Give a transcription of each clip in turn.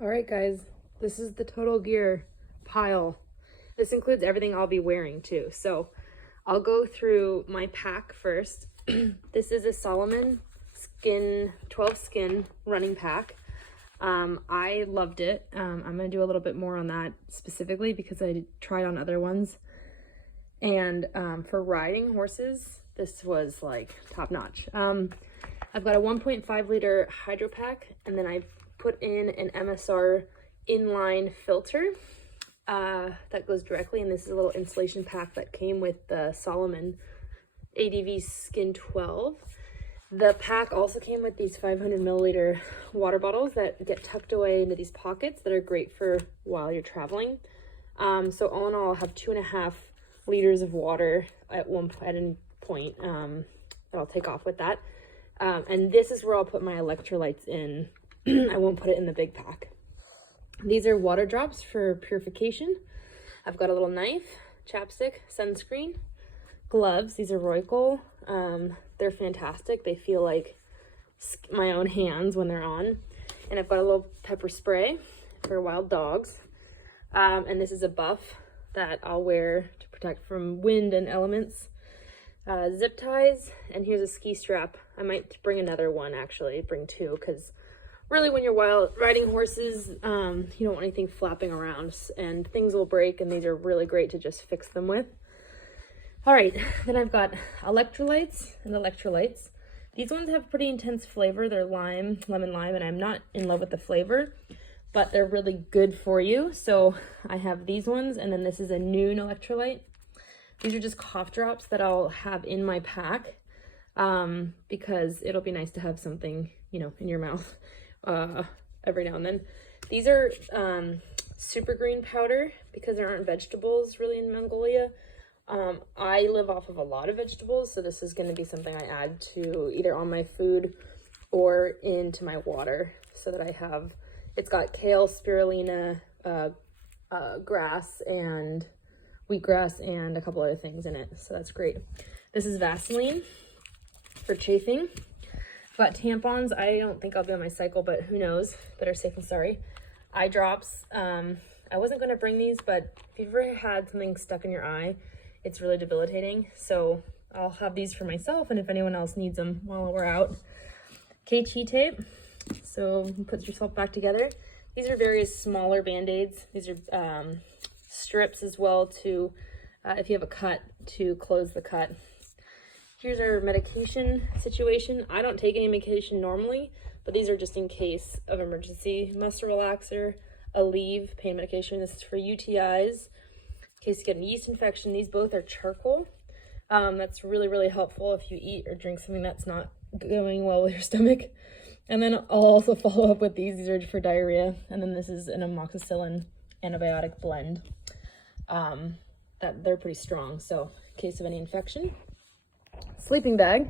All right, guys, this is the total gear pile. This includes everything I'll be wearing too. So I'll go through my pack first. This is a Salomon Skin 12 Skin running pack. I loved it. I'm gonna do a little bit more on that specifically because I tried on other ones. And for riding horses, this was like top notch. I've got a 1.5 liter Hydropak, and then I've put in an MSR inline filter that goes directly, and this is a little insulation pack that came with the Salomon ADV Skin 12. The pack also came with these 500 milliliter water bottles that get tucked away into these pockets that are great for while you're traveling. So all in all, I'll have 2.5 liters of water at any point that I'll take off with that. And this is where I'll put my electrolytes in. I won't put it in the big pack. These are water drops for purification. I've got a little knife, chapstick, sunscreen, gloves. These are Roeckl. They're fantastic. They feel like my own hands when they're on. And I've got a little pepper spray for wild dogs. And this is a buff that I'll wear to protect from wind and elements. Zip ties, and here's a ski strap. I might bring another one, actually, bring two, because really when you're wild riding horses, you don't want anything flapping around and things will break, and these are really great to just fix them with. All right, then I've got electrolytes and electrolytes. These ones have pretty intense flavor. They're lemon lime, and I'm not in love with the flavor, but they're really good for you. So I have these ones, and then this is a Nuun electrolyte. These are just cough drops that I'll have in my pack because it'll be nice to have something, you know, in your mouth every now and then. These are super green powder because there aren't vegetables really in Mongolia. I live off of a lot of vegetables, so this is going to be something I add to either on my food or into my water so that I have, it's got kale, spirulina, grass, and wheatgrass, and a couple other things in it, so that's great. This is Vaseline for chafing. I've got tampons. I don't think I'll be on my cycle, but who knows? Better safe than sorry. Eye drops. I wasn't going to bring these, but if you've ever had something stuck in your eye, it's really debilitating, so I'll have these for myself, and if anyone else needs them while we're out. KT tape, so you put yourself back together. These are various smaller band-aids. These are strips as well to, if you have a cut, to close the cut. Here's our medication situation. I don't take any medication normally, but these are just in case of emergency. Muscle relaxer, Aleve pain medication. This is for UTIs, in case you get a yeast infection. These both are charcoal. That's really, really helpful if you eat or drink something that's not going well with your stomach. And then I'll also follow up with these. These are for diarrhea. And then this is an amoxicillin antibiotic blend. That they're pretty strong, so in case of any infection. Sleeping bag.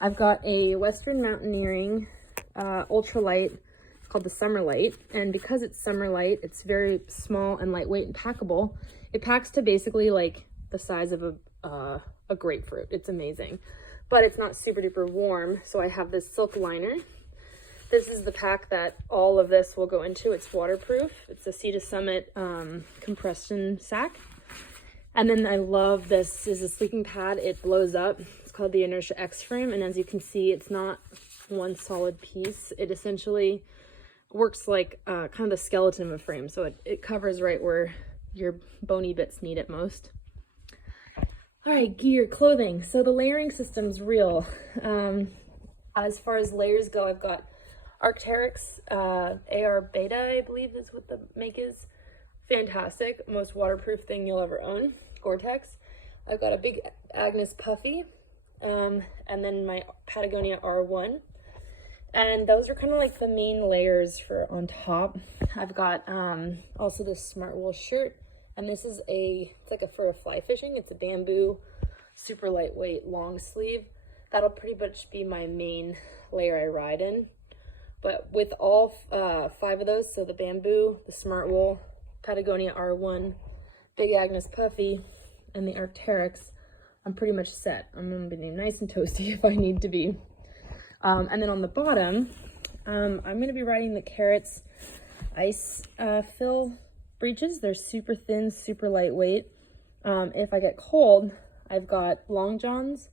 I've got a Western Mountaineering ultralight. It's called the Summerlite, and because it's Summerlite, it's very small and lightweight and packable. It packs to basically like the size of a grapefruit. It's amazing, but it's not super duper warm, so I have this silk liner. This is the pack that all of this will go into. It's waterproof. It's a Sea to Summit compression sack. And then I love this is a sleeping pad. It blows up. It's called the Mat-Inertia XFrame, and as you can see, it's not one solid piece. It essentially works like kind of the skeleton of a frame, so it covers right where your bony bits need it most. All right, gear, clothing. So the layering system's real. As far as layers go, I've got Arcteryx AR Beta, I believe is what the make is. Fantastic, most waterproof thing you'll ever own. Gore-Tex. I've got a Big Agnes Puffy, and then my Patagonia R1. And those are kind of like the main layers for on top. I've got also this smart wool shirt, and this is it's like for fly fishing. It's a bamboo, super lightweight, long sleeve. That'll pretty much be my main layer I ride in. But with all 5 of those, so the bamboo, the smart wool, Patagonia R1, Big Agnes Puffy, and the Arcteryx, I'm pretty much set. I'm gonna be nice and toasty if I need to be. And then on the bottom, I'm gonna be riding the Carrots ice fill breeches. They're super thin, super lightweight. If I get cold, I've got long johns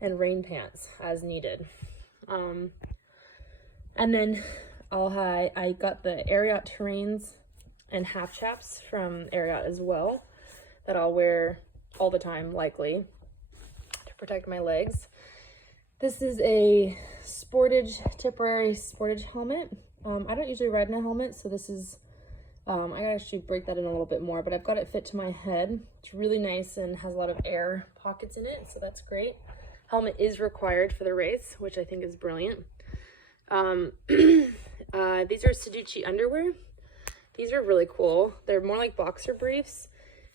and rain pants as needed. And then I got the Ariat Terrains and half chaps from Ariat as well that I'll wear all the time, likely, to protect my legs. This is a Tipperary Sportage helmet. I don't usually ride in a helmet, so this is, I gotta actually break that in a little bit more, but I've got it fit to my head. It's really nice and has a lot of air pockets in it, so that's great. Helmet is required for the race, which I think is brilliant. These are Suduchi underwear. These are really cool. They're more like boxer briefs,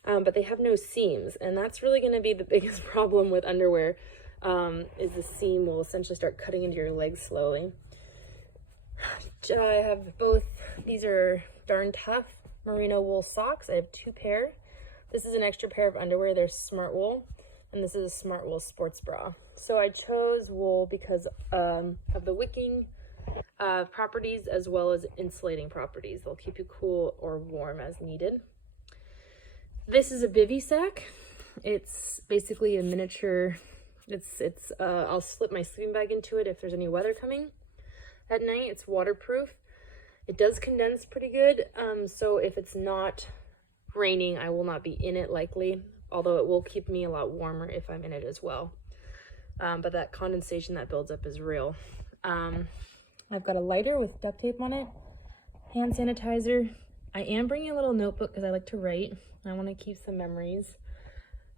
but they have no seams, and that's really gonna be the biggest problem with underwear. Is the seam will essentially start cutting into your legs slowly. I have both. These are Darn Tough merino wool socks. I have 2 pair. This is an extra pair of underwear. They're smart wool, and this is a smart wool sports bra. So I chose wool because of the wicking properties as well as insulating properties. They'll keep you cool or warm as needed. This is a bivvy sack. It's basically a miniature. I'll slip my sleeping bag into it if there's any weather coming at night. It's waterproof. It does condense pretty good. So if it's not raining, I will not be in it likely, although it will keep me a lot warmer if I'm in it as well. But that condensation that builds up is real. I've got a lighter with duct tape on it, hand sanitizer. I am bringing a little notebook because I like to write. I want to keep some memories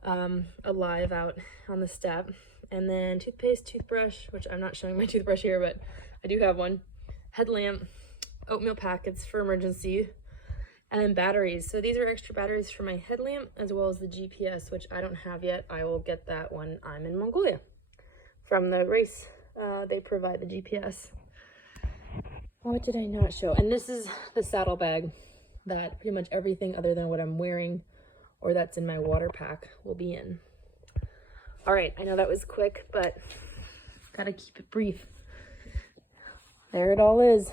alive out on the step. And then toothpaste, toothbrush, which I'm not showing my toothbrush here, but I do have one, headlamp, oatmeal packets for emergency, and then batteries. So these are extra batteries for my headlamp as well as the GPS, which I don't have yet. I will get that when I'm in Mongolia. From the race, they provide the GPS. What did I not show? And this is the saddle bag that pretty much everything other than what I'm wearing or that's in my water pack will be in. All right, I know that was quick, but gotta keep it brief. There it all is.